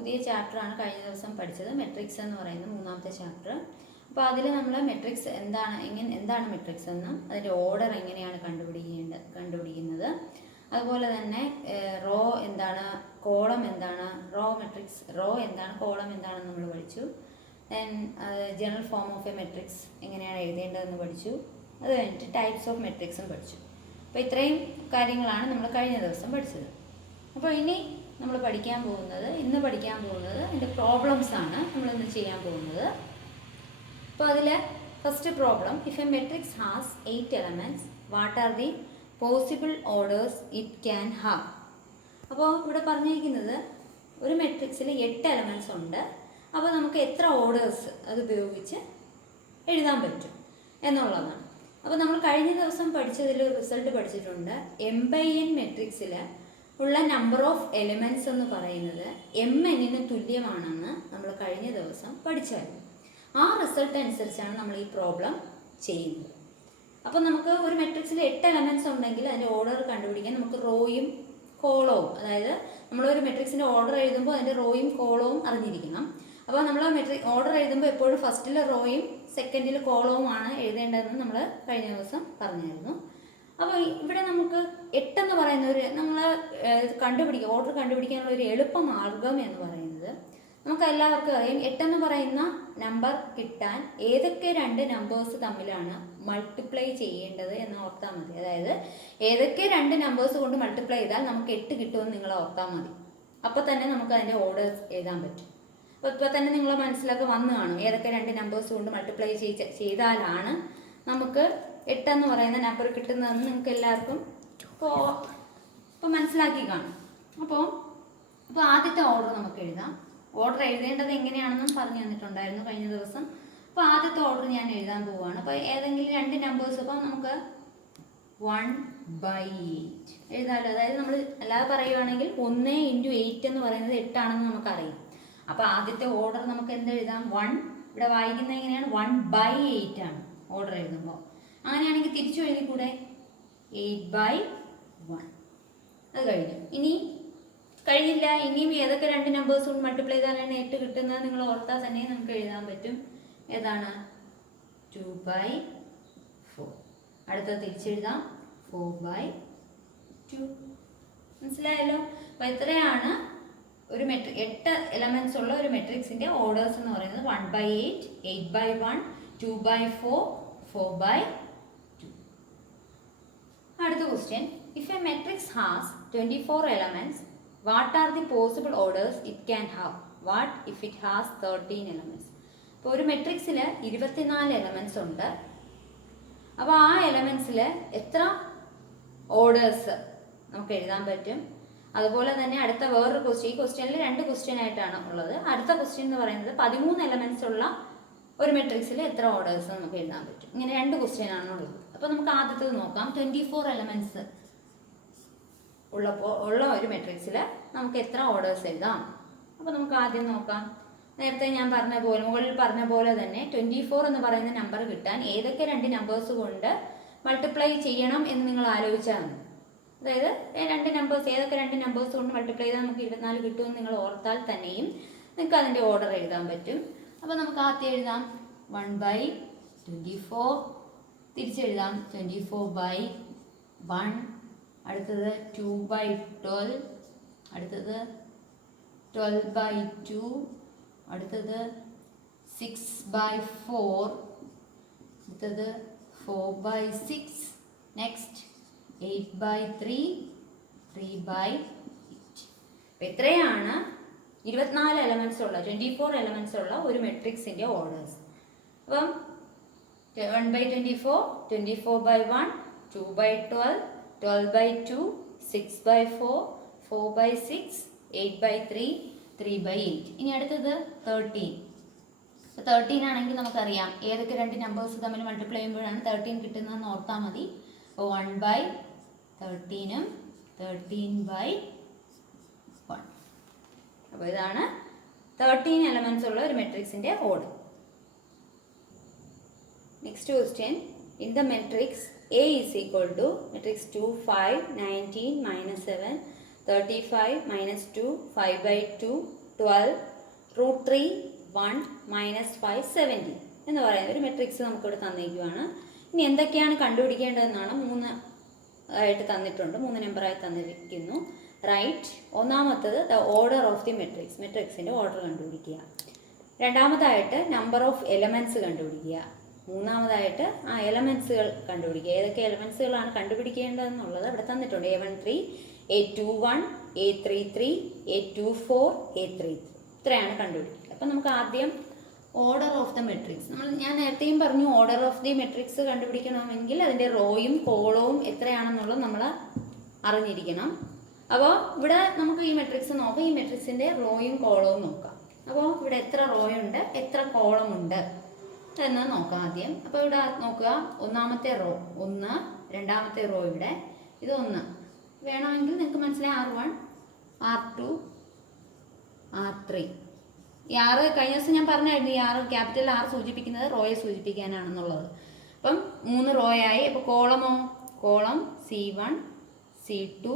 പുതിയ ചാപ്റ്ററാണ് കഴിഞ്ഞ ദിവസം പഠിച്ചത്, മെട്രിക്സ് എന്ന് പറയുന്ന മൂന്നാമത്തെ ചാപ്റ്റർ. അപ്പോൾ അതിൽ നമ്മൾ മെട്രിക്സ് എന്താണ് മെട്രിക്സ് എന്നും അതിൻ്റെ ഓർഡർ എങ്ങനെയാണ് കണ്ടുപിടിക്കുന്നത്, അതുപോലെ തന്നെ റോ എന്താണ്, കോളം എന്താണ്, റോ എന്താണ്, കോളം എന്താണെന്ന് നമ്മൾ പഠിച്ചു. Then general form of A matrix എങ്ങനെയാണ് എഴുതേണ്ടതെന്ന് പഠിച്ചു. അത് കഴിഞ്ഞിട്ട് ടൈപ്സ് ഓഫ് മെട്രിക്സും പഠിച്ചു. അപ്പോൾ ഇത്രയും കാര്യങ്ങളാണ് നമ്മൾ കഴിഞ്ഞ ദിവസം പഠിച്ചത്. അപ്പോൾ ഇന്ന് പഠിക്കാൻ പോകുന്നത് അതിൻ്റെ പ്രോബ്ലംസ് ആണ് നമ്മളിന്ന് ചെയ്യാൻ പോകുന്നത്. അപ്പോൾ അതിൽ first problem, if A matrix has 8 elements, what are the possible orders it can have. അപ്പോൾ ഇവിടെ പറഞ്ഞിരിക്കുന്നത് ഒരു മെട്രിക്സിൽ 8 elements ഉണ്ട്. അപ്പോൾ നമുക്ക് എത്ര ഓർഡേഴ്സ് അത് ഉപയോഗിച്ച് എഴുതാൻ പറ്റും എന്നുള്ളതാണ്. അപ്പോൾ നമ്മൾ കഴിഞ്ഞ ദിവസം പഠിച്ചതിൽ റിസൾട്ട് പഠിച്ചിട്ടുണ്ട്. m/n മെട്രിക്സിൽ ഉള്ള നമ്പർ ഓഫ് എലിമെൻറ്റ്സ് എന്ന് പറയുന്നത് mn തുല്യമാണെന്ന് നമ്മൾ കഴിഞ്ഞ ദിവസം പഠിച്ചായിരുന്നു. ആ റിസൾട്ട് അനുസരിച്ചാണ് നമ്മൾ ഈ പ്രോബ്ലം ചെയ്യുന്നത്. അപ്പോൾ നമുക്ക് ഒരു മെട്രിക്സിൽ 8 elements ഉണ്ടെങ്കിൽ അതിൻ്റെ ഓർഡർ കണ്ടുപിടിക്കാൻ നമുക്ക് റോയും കോളവും, അതായത് നമ്മളൊരു മെട്രിക്സിൻ്റെ ഓർഡർ എഴുതുമ്പോൾ അതിൻ്റെ റോയും കോളവും അറിഞ്ഞിരിക്കണം. അപ്പോൾ നമ്മൾ ഓർഡർ എഴുതുമ്പോൾ എപ്പോഴും ഫസ്റ്റിൽ റോയും സെക്കൻഡിൽ കോളവുമാണ് എഴുതേണ്ടതെന്ന് നമ്മൾ കഴിഞ്ഞ ദിവസം പറഞ്ഞായിരുന്നു. അപ്പോൾ ഇവിടെ നമുക്ക് 8 എന്ന് പറയുന്ന നമ്മൾ ഓർഡർ കണ്ടുപിടിക്കാനുള്ള ഒരു എളുപ്പ മാർഗം എന്ന് പറയുന്നത്, നമുക്ക് എല്ലാവർക്കും അറിയാം 8 എന്ന് പറയുന്ന നമ്പർ കിട്ടാൻ ഏതൊക്കെ 2 നമ്പേഴ്സ് തമ്മിലാണ് മൾട്ടിപ്ലൈ ചെയ്യേണ്ടത് എന്ന് ഓർത്താൽ മതി. അതായത് ഏതൊക്കെ 2 നമ്പേഴ്സ് കൊണ്ട് മൾട്ടിപ്ലൈ ചെയ്താൽ നമുക്ക് 8 കിട്ടുമെന്ന് നിങ്ങൾ ഓർത്താൽ മതി. അപ്പോൾ തന്നെ നമുക്ക് അതിൻ്റെ ഓർഡേഴ്സ് എഴുതാൻ പറ്റും. അപ്പോൾ ഇപ്പോൾ തന്നെ നിങ്ങൾ മനസ്സിലൊക്കെ വന്നു കാണും ഏതൊക്കെ 2 നമ്പേഴ്സ് കൊണ്ട് മൾട്ടിപ്ലൈ ചെയ്താലാണ് നമുക്ക് 8 എന്ന് പറയുന്ന നമ്പർ കിട്ടുന്നതെന്ന് നിങ്ങൾക്ക് എല്ലാവർക്കും ഇപ്പോൾ മനസ്സിലാക്കി കാണും. അപ്പോൾ ആദ്യത്തെ ഓർഡർ നമുക്ക് എഴുതാം. ഓർഡർ എഴുതേണ്ടത് എങ്ങനെയാണെന്നും പറഞ്ഞു തന്നിട്ടുണ്ടായിരുന്നു കഴിഞ്ഞ ദിവസം. അപ്പോൾ ആദ്യത്തെ ഓർഡർ ഞാൻ എഴുതാൻ പോവുകയാണ്. അപ്പോൾ ഏതെങ്കിലും 2 നമ്പേഴ്സ്, അപ്പോൾ നമുക്ക് 1/8 എഴുതാമല്ലോ. അതായത് നമ്മൾ അല്ലാതെ പറയുകയാണെങ്കിൽ 1 × 8 എന്ന് പറയുന്നത് 8 ആണെന്ന് നമുക്കറിയാം. അപ്പോൾ ആദ്യത്തെ ഓർഡർ നമുക്ക് എന്തെഴുതാം, 1. ഇവിടെ വായിക്കുന്നത് എങ്ങനെയാണ്, 1/8 ആണ് ഓർഡർ എഴുതുമ്പോൾ. അങ്ങനെയാണെങ്കിൽ തിരിച്ചു എഴുതിക്കൂടെ, 8/1. അത് കഴിഞ്ഞു. കഴിഞ്ഞില്ല, ഇനിയും ഏതൊക്കെ 2 നമ്പേഴ്സ് കൊണ്ട് മൾട്ടിപ്ലൈ ചെയ്താലാണ് 8 കിട്ടുന്നത് നിങ്ങൾ ഓർത്താൽ തന്നെ നമുക്ക് എഴുതാൻ പറ്റും. ഏതാണ്, 2/4. അടുത്തത് തിരിച്ചെഴുതാം, 4/2. മനസ്സിലായല്ലോ. അപ്പോൾ ഇത്രയാണ് ഒരു 8 എലമെന്റ്സ് ഉള്ള ഒരു മെട്രിക്സിന്റെ ഓർഡേഴ്സ് എന്ന് പറയുന്നത്. 1/8, 8/1, 2/4, 4/2. അടുത്ത question, if A matrix has 24 elements, what are the possible orders it can have? What if it has 13 elements? ഇപ്പോൾ ഒരു മെട്രിക്സിൽ 24 എലമെന്റ്സ് ഉണ്ട്. അപ്പോൾ ആ എലമെന്റ്സിൽ എത്ര ഓർഡേഴ്സ് നമുക്ക് എഴുതാൻ പറ്റും? അതുപോലെ തന്നെ അടുത്ത വേറൊരു ക്വസ്റ്റ്യൻ, ഈ ക്വസ്റ്റ്യനിൽ 2 ക്വസ്റ്റ്യൻ ആയിട്ടാണ് ഉള്ളത്. അടുത്ത ക്വസ്റ്റ്യൻ എന്ന് പറയുന്നത് 13 എലമെന്റ്സ് ഉള്ള ഒരു മെട്രിക്സിൽ എത്ര ഓർഡേഴ്സ് നമുക്ക് എഴുതാൻ പറ്റും? ഇങ്ങനെ 2 ക്വസ്റ്റ്യൻ ആണുള്ളത്. അപ്പോൾ നമുക്ക് ആദ്യത്തേത് നോക്കാം. 24 എലമെന്റ്സ് ഉള്ള ഒരു മെട്രിക്സിൽ നമുക്ക് എത്ര ഓർഡേഴ്സ് എഴുതാം? അപ്പോൾ നമുക്ക് ആദ്യം നോക്കാം. നേരത്തെ ഞാൻ മുകളിൽ പറഞ്ഞ പോലെ തന്നെ 24 എന്ന് പറയുന്ന നമ്പർ കിട്ടാൻ ഏതൊക്കെ 2 നമ്പേഴ്സ് കൊണ്ട് മൾട്ടിപ്ലൈ ചെയ്യണം എന്ന് നിങ്ങൾ ആലോചിച്ചാൽ മതി. അതായത് ഏതൊക്കെ 2 നമ്പേഴ്സ് കൊണ്ട് മൾട്ടിപ്ലൈ ചെയ്താൽ നമുക്ക് 24 കിട്ടുമെന്ന് നിങ്ങൾ ഓർത്താൽ തന്നെയും നിങ്ങൾക്ക് അതിൻ്റെ ഓർഡർ എഴുതാൻ പറ്റും. അപ്പോൾ നമുക്ക് ആദ്യം എഴുതാം 1/24, തിരിച്ചെഴുതാം 24/1, അടുത്തത് 2/12, അടുത്തത് 12/2, അടുത്തത് 6/4, അടുത്തത് 4/6, നെക്സ്റ്റ് 8/3, 3/8. അപ്പോൾ ഇത്രയാണ് 24 എലമെന്റ്സ് ഉള്ള 24 എലമെന്റ്സ് ഉള്ള ഒരു മെട്രിക്സിന്റെ ഓർഡേഴ്സ്. അപ്പം 1/24, 24/1, 2/12, 12/2, 6/4, 4/6, 8/3, 3/8. ഇനി അടുത്തത് 13. 13 ആണെങ്കിൽ നമുക്കറിയാം ഏതൊക്കെ 2 നമ്പേഴ്സ് തമ്മിൽ മൾട്ടിപ്ലൈ ചെയ്യുമ്പോഴാണ് 13 കിട്ടുന്നതെന്ന് ഓർത്താൽ മതി. അപ്പോൾ 1/13ഉം 13/1. അപ്പോൾ ഇതാണ് 13 എലമെന്റ്സ് ഉള്ള ഒരു മെട്രിക്സിന്റെ order. Next question, in the matrix A is equal to matrix 2, 5, 19, -7, 35, -2, 5/2, 12 √3 1 -5 17 എന്ന് പറയുന്ന ഒരു മെട്രിക്സ് നമുക്കിവിടെ തന്നിരിക്കുകയാണ്. ഇനി എന്തൊക്കെയാണ് കണ്ടുപിടിക്കേണ്ടതെന്നാണ് 3 ആയിട്ട് തന്നിട്ടുണ്ട്, 3 നമ്പറായി തന്നിരിക്കുന്നു. റൈറ്റ്. ഒന്നാമത്തത് the order of the matrix, മെട്രിക്സിൻ്റെ ഓർഡർ കണ്ടുപിടിക്കുക. രണ്ടാമതായിട്ട് നമ്പർ ഓഫ് എലമെൻറ്റ്സ് കണ്ടുപിടിക്കുക. മൂന്നാമതായിട്ട് ആ എലമെൻറ്റ്സുകൾ കണ്ടുപിടിക്കുക. ഏതൊക്കെ എലമെൻറ്റ്സുകളാണ് കണ്ടുപിടിക്കേണ്ടതെന്നുള്ളത് ഇവിടെ തന്നിട്ടുണ്ട്. A13, A21, A33, A24, A33 ഇത്രയാണ് കണ്ടുപിടിക്കുക. അപ്പം നമുക്ക് ആദ്യം ഓർഡർ ഓഫ് ദ മെട്രിക്സ്, ഞാൻ നേരത്തെയും പറഞ്ഞു ഓർഡർ ഓഫ് ദി മെട്രിക്സ് കണ്ടുപിടിക്കണമെങ്കിൽ അതിൻ്റെ റോയും കോളവും എത്രയാണെന്നുള്ളത് നമ്മൾ അറിഞ്ഞിരിക്കണം. അപ്പോൾ ഇവിടെ നമുക്ക് ഈ മെട്രിക്സ് നോക്കാം. ഈ മെട്രിക്സിൻ്റെ റോയും കോളവും നോക്കാം. അപ്പോൾ ഇവിടെ എത്ര റോയുണ്ട്, എത്ര കോളമുണ്ട് എന്ന് നോക്കാം ആദ്യം. അപ്പോൾ ഇവിടെ നോക്കുക, ഒന്നാമത്തെ റോ 1, രണ്ടാമത്തെ റോ ഇവിടെ ഇത് 1. വേണമെങ്കിൽ നിങ്ങൾക്ക് മനസ്സിലായി R1, R2, R3. ഈ R കഴിഞ്ഞ ദിവസം ഞാൻ പറഞ്ഞായിരുന്നു, ഈ R ക്യാപിറ്റൽ R സൂചിപ്പിക്കുന്നത് റോയെ സൂചിപ്പിക്കാനാണെന്നുള്ളത്. അപ്പം 3 റോയായി. അപ്പോൾ കോളമോ, column C1, C2,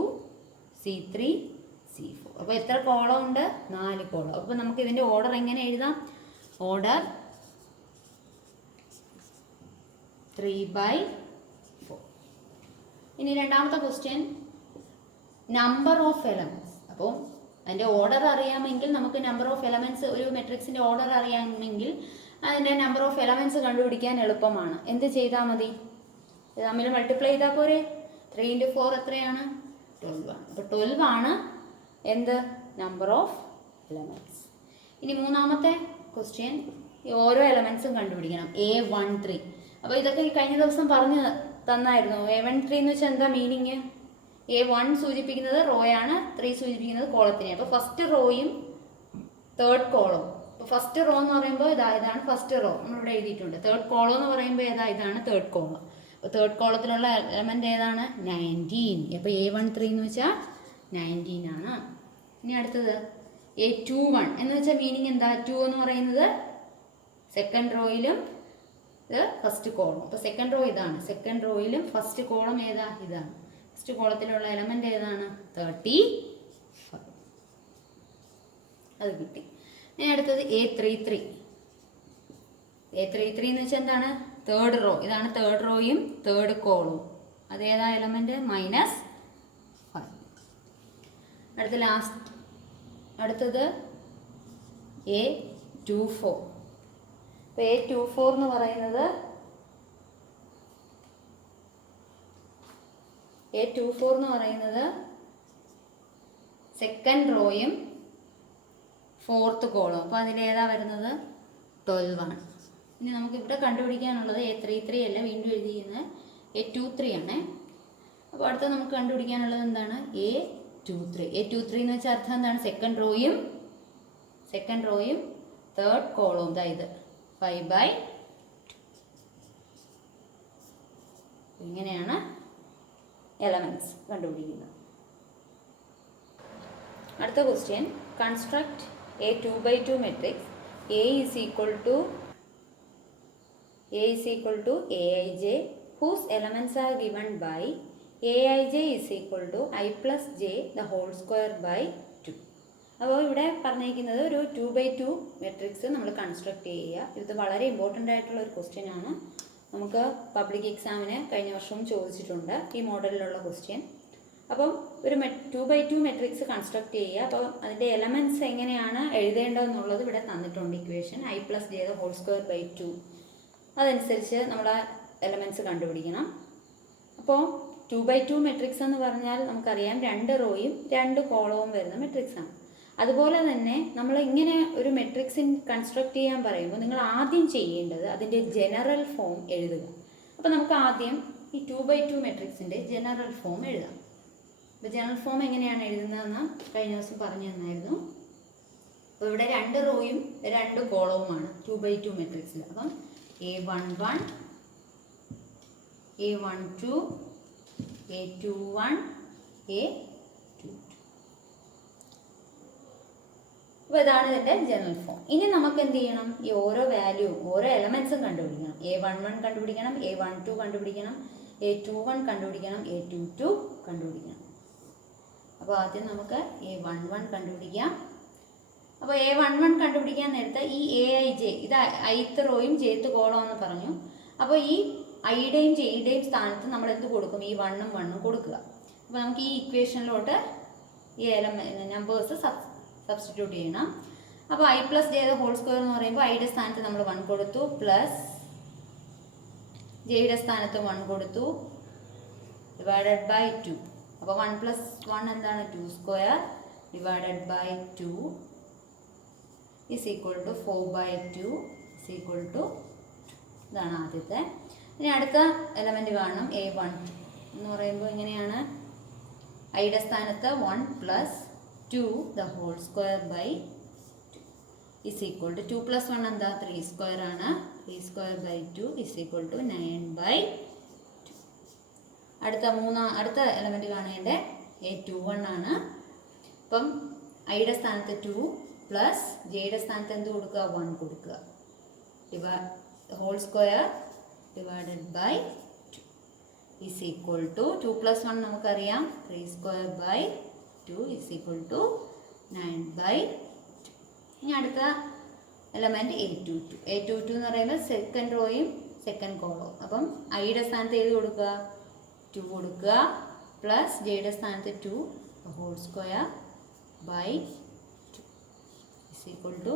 C3, C4. അപ്പോൾ എത്ര കോളം ഉണ്ട്? 4 കോളം. അപ്പോൾ നമുക്ക് ഇതിൻ്റെ ഓർഡർ എങ്ങനെ എഴുതാം? ഓർഡർ 3/4. ഇനി രണ്ടാമത്തെ ക്വസ്റ്റ്യൻ, നമ്പർ ഓഫ് എലമെൻറ്റ്സ്. അപ്പോൾ അതിൻ്റെ ഓർഡർ അറിയാമെങ്കിൽ നമുക്ക് നമ്പർ ഓഫ് എലമെൻറ്റ്സ്, ഒരു മെട്രിക്സിൻ്റെ ഓർഡർ അറിയാമെങ്കിൽ അതിൻ്റെ നമ്പർ ഓഫ് എലമെൻറ്റ്സ് കണ്ടുപിടിക്കാൻ എളുപ്പമാണ്. എന്ത് ചെയ്താൽ മതി? തമ്മിൽ മൾട്ടിപ്ലൈ ചെയ്താൽ പോരെ. 3 × 4 എത്രയാണ്? 12 ആണ്. അപ്പോൾ 12 ആണ് എന്ത്? Number of elements. ഇനി മൂന്നാമത്തെ ക്വസ്റ്റ്യൻ, ഓരോ എലമെൻറ്റ്സും കണ്ടുപിടിക്കണം. A13. അപ്പോൾ ഇതൊക്കെ കഴിഞ്ഞ ദിവസം പറഞ്ഞു തന്നായിരുന്നു. A13 എന്ന് വെച്ചാൽ എന്താ മീനിങ്? A1 സൂചിപ്പിക്കുന്നത് റോയാണ്, 3 സൂചിപ്പിക്കുന്നത് കോളത്തിനെ. അപ്പോൾ ഫസ്റ്റ് റോയും തേർഡ് കോളവും. അപ്പോൾ ഫസ്റ്റ് റോ എന്ന് പറയുമ്പോൾ ഇതാണ് ഫസ്റ്റ് റോ, നമ്മളിവിടെ എഴുതിയിട്ടുണ്ട്. തേർഡ് കോളം എന്ന് പറയുമ്പോൾ ഇതാണ് തേർഡ് കോളം. അപ്പോൾ തേർഡ് കോളത്തിലുള്ള എലമെൻറ്റ് ഏതാണ്? 19. അപ്പോൾ A13 എന്ന് വെച്ചാൽ 19 ആണ്. ഇനി അടുത്തത് A21 എന്ന് വെച്ചാൽ മീനിങ് എന്താ? 2 എന്ന് പറയുന്നത് സെക്കൻഡ് റോയിലും ഇത് ഫസ്റ്റ് കോളം. അപ്പോൾ സെക്കൻഡ് റോ ഇതാണ്, സെക്കൻഡ് റോയിലും ഫസ്റ്റ് കോളം ഏതാ? ഇതാണ്. ഫസ്റ്റ് കോളത്തിലുള്ള എലമെന്റ് ഏതാണ്? 35. അത് കിട്ടി. ഇനി അടുത്തത് A33. A33 എന്ന് വെച്ചാൽ എന്താണ്? Third row. ഇതാണ് തേർഡ് റോയും തേർഡ് കോളവും. അതേതാ എലമെന്റ്? -5. അടുത്തത് A24. അപ്പോൾ A24 എന്ന് പറയുന്നത് സെക്കൻഡ് റോയും ഫോർത്ത് കോളും. അപ്പോൾ അതിലേതാ വരുന്നത്? 12 ആണ്. ഇനി നമുക്കിവിടെ കണ്ടുപിടിക്കാനുള്ളത് A33 അല്ല, വീണ്ടും എഴുതിയിരുന്നത് A23 ആണ്. അപ്പോൾ അടുത്ത നമുക്ക് കണ്ടുപിടിക്കാനുള്ളത് എന്താണ്? A23. A23 എന്ന് വെച്ചാൽ അർത്ഥം എന്താണ്? സെക്കൻഡ് റോയും തേർഡ് കോളവും. ഇത് 5/2. ഇങ്ങനെയാണ് എലമെൻറ്റ്സ് കണ്ടുപിടിക്കുന്നത്. അടുത്ത question, construct a 2/2 matrix. A is equal to Aij whose elements are given by Aij is equal to I plus j the whole square by 2. അപ്പോൾ ഇവിടെ പറഞ്ഞിരിക്കുന്നത് ഒരു 2/2 മെട്രിക്സ് നമ്മൾ കൺസ്ട്രക്ട് ചെയ്യുക. ഇത് വളരെ ഇമ്പോർട്ടൻ്റ് ആയിട്ടുള്ള ഒരു ക്വസ്റ്റ്യൻ ആണ്. നമുക്ക് പബ്ലിക് എക്സാമിന് കഴിഞ്ഞ വർഷവും ചോദിച്ചിട്ടുണ്ട് ഈ മോഡലിലുള്ള ക്വസ്റ്റ്യൻ. അപ്പം ഒരു 2/2 മെട്രിക്സ് കൺസ്ട്രക്ട് ചെയ്യുക. അപ്പോൾ അതിൻ്റെ എലമെൻറ്റ്സ് എങ്ങനെയാണ് എഴുതേണ്ടതെന്നുള്ളത് ഇവിടെ തന്നിട്ടുണ്ട്. Equation I plus j the whole square by 2. അതനുസരിച്ച് നമ്മൾ ആ എലമെൻറ്റ്സ് കണ്ടുപിടിക്കണം. അപ്പോൾ 2/2 മെട്രിക്സ് എന്ന് പറഞ്ഞാൽ നമുക്കറിയാം 2 റോയും 2 കോളവും വരുന്ന മെട്രിക്സാണ്. അതുപോലെ തന്നെ നമ്മൾ ഇങ്ങനെ ഒരു മെട്രിക്സിൻ കൺസ്ട്രക്ട് ചെയ്യാൻ പറയുമ്പോൾ നിങ്ങൾ ആദ്യം ചെയ്യേണ്ടത് അതിൻ്റെ ജനറൽ ഫോം എഴുതുക. അപ്പോൾ നമുക്ക് ആദ്യം ഈ 2/2 മെട്രിക്സിൻ്റെ ജനറൽ ഫോം എഴുതാം. അപ്പോൾ ജനറൽ ഫോം എങ്ങനെയാണ് എഴുതുന്നതെന്ന് കഴിഞ്ഞ ദിവസം പറഞ്ഞു തന്നായിരുന്നു. അപ്പോൾ ഇവിടെ 2 റോയും 2 കോളവുമാണ് 2/2 മെട്രിക്സിൽ. അപ്പം A11, A12, A21, A22. അപ്പോൾ ഇതാണ് ഇതിൻ്റെ ജനറൽ ഫോം. ഇനി നമുക്ക് എന്ത് ചെയ്യണം? ഈ ഓരോ വാല്യൂവും ഓരോ എലമെൻറ്റ്സും കണ്ടുപിടിക്കണം. A11 കണ്ടുപിടിക്കണം, A12 കണ്ടുപിടിക്കണം, A21 കണ്ടുപിടിക്കണം, A22 കണ്ടുപിടിക്കണം. അപ്പോൾ ആദ്യം നമുക്ക് A11 കണ്ടുപിടിക്കാം. അപ്പോൾ അപ്പോൾ A11 കണ്ടുപിടിക്കാൻ നേരത്തെ ഈ AIJ ഇത് ith റോയും jth കോളം എന്ന് പറഞ്ഞു. അപ്പോൾ ഈ ഐയുടെയും ജെയുടെയും സ്ഥാനത്ത് നമ്മൾ എന്ത് കൊടുക്കും? ഈ 1ഉം 1ഉം കൊടുക്കുക. അപ്പോൾ നമുക്ക് ഈ ഇക്വേഷനിലോട്ട് ഈ നമ്പേഴ്സ് സബ്സ്റ്റിറ്റ്യൂട്ട് ചെയ്യണം. അപ്പോൾ I + j ഹോൾ സ്ക്വയർ എന്ന് പറയുമ്പോൾ ഐയുടെ സ്ഥാനത്ത് നമ്മൾ 1 കൊടുത്തു, പ്ലസ് ജെയുടെ സ്ഥാനത്ത് 1 കൊടുത്തു, ഡിവൈഡഡ് ബൈ 2. അപ്പോൾ 1 + 1 എന്താണ്? 2 square divided by 2 is equal to 4/2 is equal to, ഇതാണ് ആദ്യത്തെ. ഇനി അടുത്ത എലമെൻറ്റ് കാണണം, A12 എന്ന് പറയുമ്പോൾ ഇങ്ങനെയാണ്. ഐയുടെ സ്ഥാനത്ത് 1 + 2 the whole square by 2 is equal to 2 + 1 എന്താ? 3 സ്ക്വയർ ആണ്. 3 square by 2 is equal to 9/2. അടുത്ത എലമെൻറ്റ് കാണേണ്ടത് A21 ആണ്. അപ്പം ഐയുടെ സ്ഥാനത്ത് 2 പ്ലസ് ജെയുടെ സ്ഥാനത്ത് എന്ത് കൊടുക്കുക? 1 കൊടുക്കുക. Whole square divided by 2 is equal to 2 + 1 നമുക്കറിയാം, 3 square by 2 is equal to 9/2. ഇനി അടുത്ത എലമെൻറ്റ് A22 എന്ന് പറയുമ്പോൾ സെക്കൻഡ് റോയും സെക്കൻഡ് കോളവും. അപ്പം ഐയുടെ സ്ഥാനത്ത് ഏത് കൊടുക്കുക? 2 കൊടുക്കുക, പ്ലസ് ജെയുടെ സ്ഥാനത്ത് 2 whole square by 2 is equal to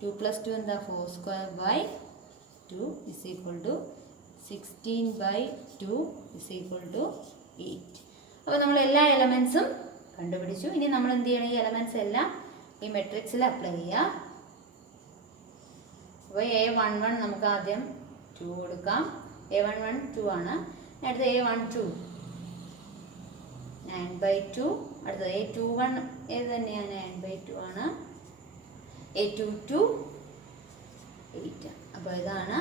2 + 2 എന്താ? 4 square by 2 is equal to 16/2 is equal to 8. അപ്പോൾ നമ്മൾ എല്ലാ എലമെൻസും കണ്ടുപിടിച്ചു. ഇനി നമ്മൾ എന്ത് ചെയ്യണം? ഈ എലമെൻസ് എല്ലാം ഈ മെട്രിക്സിൽ അപ്ലൈ ചെയ്യുക. അപ്പോൾ A11 നമുക്ക് ആദ്യം 2 കൊടുക്കാം. A11 2 ആണ്. അടുത്ത A12 9/2. അടുത്തത് A21 ഏത് തന്നെയാണ്? 9/2 ആണ്. A22 8. അപ്പോൾ ഇതാണ്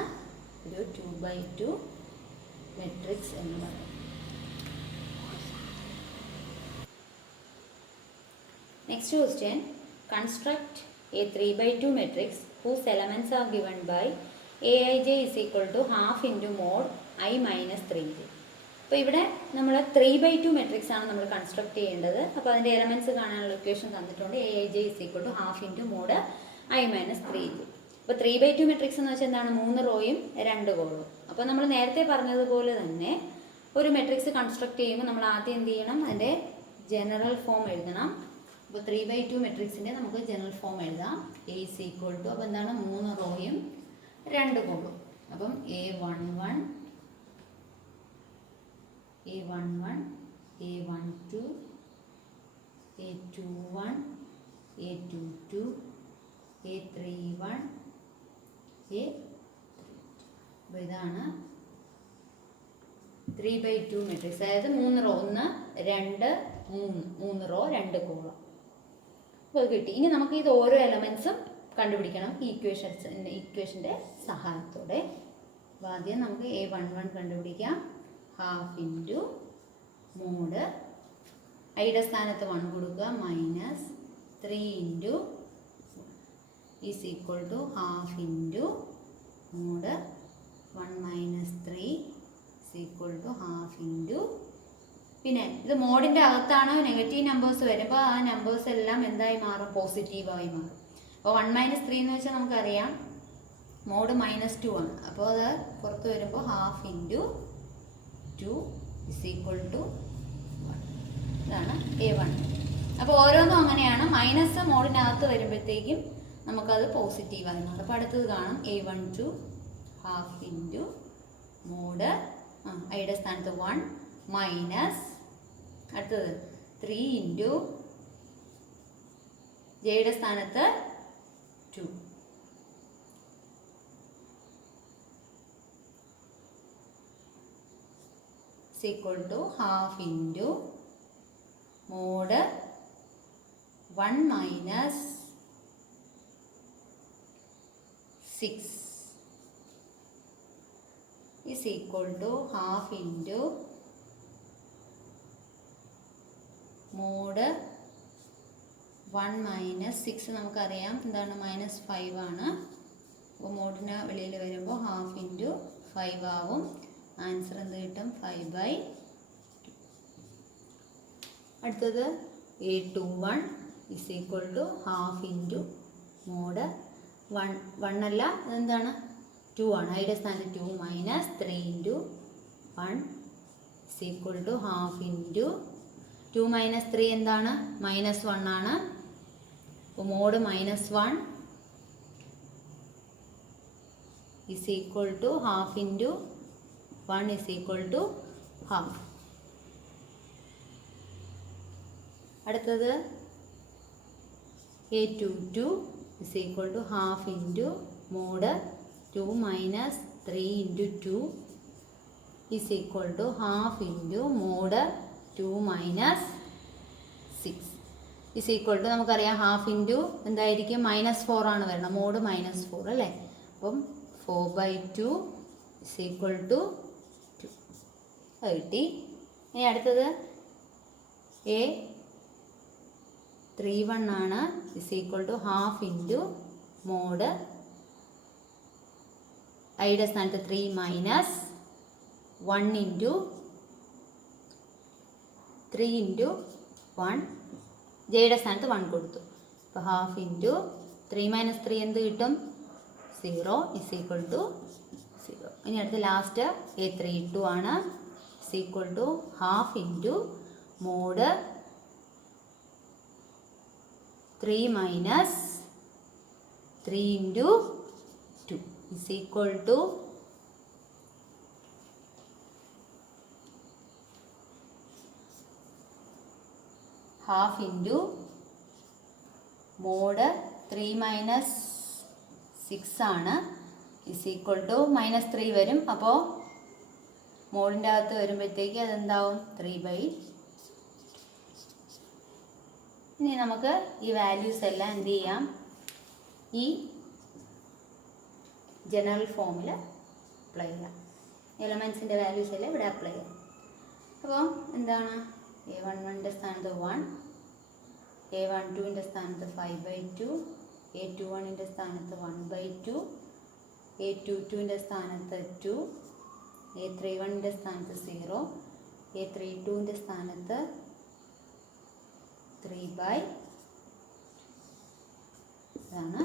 ഒരു 2/2 മെട്രിക്സ് എന്ന് പറയുന്നത്. Next question, construct a 3/2 matrix whose elements are given by Aij is equal to half into mod I minus 3j. അപ്പോൾ ഇവിടെ നമ്മൾ 3/2 മെട്രിക്സ് ആണ് നമ്മൾ കൺസ്ട്രക്ട് ചെയ്യേണ്ടത്. അപ്പോൾ അതിൻ്റെ എലമെൻറ്റ്സ് കാണാനുള്ള ഇക്വേഷൻ തന്നിട്ടുണ്ട്. Aij is equal to half into mod I minus 3j. അപ്പോൾ 3/2 മെട്രിക്സ് എന്ന് വെച്ചാൽ എന്താണ്? 3 റോയും 2 കോളവും. അപ്പോൾ നമ്മൾ നേരത്തെ പറഞ്ഞതുപോലെ തന്നെ ഒരു മെട്രിക്സ് കൺസ്ട്രക്ട് ചെയ്യുമ്പോൾ നമ്മൾ ആദ്യം എന്ത് ചെയ്യണം? അതിൻ്റെ ജനറൽ ഫോം എഴുതണം. അപ്പോൾ 3/2 മെട്രിക്സിൻ്റെ നമുക്ക് ജനറൽ ഫോം എഴുതാം. A is equal to, അപ്പോൾ എന്താണ്? 3 റോയും 2 കോളും. അപ്പം A11 A12 A21 A22 A31 A. അപ്പോൾ ഇതാണ് 3/2 മെട്രിക്സ്. അതായത് 3 റോ, 1 2 3 റോ 2 കോളം. അപ്പോൾ കിട്ടി. ഇനി നമുക്ക് ഇത് ഓരോ എലമെൻസും കണ്ടുപിടിക്കണം ഈ ഇക്വേഷൻ്റെ സഹായത്തോടെ. അപ്പോൾ ആദ്യം നമുക്ക് A11 കണ്ടുപിടിക്കാം. ഹാഫ് ഇൻറ്റു മോഡ് ഐയുടെ സ്ഥാനത്ത് 1 കൊടുക്കുക, minus 3 into is equal to half into mod 1 minus 3 is equal to half into, പിന്നെ ഇത് മോഡിൻ്റെ അകത്താണ് നെഗറ്റീവ് നമ്പേഴ്സ് വരുമ്പോൾ ആ നമ്പേഴ്സ് എല്ലാം എന്തായി മാറും? പോസിറ്റീവായി മാറും. അപ്പോൾ 1 മൈനസ് 3 എന്ന് വെച്ചാൽ നമുക്കറിയാം മോഡ് -2 ആണ്. അപ്പോൾ അത് പുറത്ത് വരുമ്പോൾ half into 2 is equal to 1. ഇതാണ് A1. അപ്പോൾ ഓരോന്നും അങ്ങനെയാണ്. മൈനസ് മോഡിനകത്ത് വരുമ്പോഴത്തേക്കും നമുക്കത് പോസിറ്റീവായി മാറും. അപ്പോൾ അടുത്തത് കാണാം A12 ഹാഫ് ഇൻറ്റു മോഡ് ഐയുടെ സ്ഥാനത്ത് 1 മൈനസ് അടുത്തത് 3 ഇൻറ്റു ജെയുടെ സ്ഥാനത്ത് 2 equal to half into mod 1 minus 6 is equal to half into mod 1 minus 6. നമുക്കറിയാം എന്താണ്? -5 ആണ്. അപ്പോൾ മോഡിന് വെളിയിൽ വരുമ്പോൾ ഹാഫ് ഇൻറ്റു 5 ആവും. ആൻസർ എന്ത് കിട്ടും? 5/2. അടുത്തത് A21 is equal to half into mod 1 അല്ല, അതെന്താണ് 2 ആണ്. ഐയുടെ സ്ഥാനത്ത് 2 minus 3 into 1 is equal to half into 2 minus 3 എന്താണ് -1 ആണ്. അപ്പോൾ mod -1 is equal to half into 1 is equal to half. അടുത്തത് A22 is equal to half into mod 2 minus 3 into 2 is equal to half into mod 2 minus 6 is equal to നമുക്കറിയാം half into എന്തായിരിക്കും -4 ആണ് വരണം, mode -4 അല്ലേ. അപ്പം 4/2 is equal to 2 കിട്ടി. ഇനി അടുത്തത് A31 ആണ്, is equal to half into mod ഐയുടെ സ്ഥാനത്ത് 3 മൈനസ് 1 ഇൻറ്റു 3 ഇൻറ്റു 1 ജെയുടെ സ്ഥാനത്ത് 1 കൊടുത്തു. അപ്പോൾ ഹാഫ് ഇൻറ്റു 3 മൈനസ് 3 എന്ത് കിട്ടും 0 ഇസ് ഈക്വൽ ടു 0. ഇനി അടുത്ത ലാസ്റ്റ് A32 ആണ്, is equal to half into mod 3 minus 3 into 2 is equal to half into mod 3 minus 6 ആണ്, ഇസ് ഈക്വൽ ടു -3 വരും. അപ്പോൾ മോഡിൻ്റെ അകത്ത് വരുമ്പോഴത്തേക്ക് അതെന്താവും 3/. ഇനി നമുക്ക് ഈ വാല്യൂസ് എല്ലാം എന്ത് ചെയ്യാം, ഈ ജനറൽ ഫോമിൽ അപ്ലൈ ചെയ്യാം. എലമെൻസിൻ്റെ വാല്യൂസ് എല്ലാം ഇവിടെ അപ്ലൈ ചെയ്യാം. അപ്പോൾ എന്താണ് A11ൻ്റെ സ്ഥാനത്ത് 1, A12ൻ്റെ സ്ഥാനത്ത് 5/2, A21ൻ്റെ സ്ഥാനത്ത് 1/2, A22ൻ്റെ സ്ഥാനത്ത് 2, A31ൻ്റെ സ്ഥാനത്ത് 0, A32ൻ്റെ സ്ഥാനത്ത് 3/. ഇതാണ്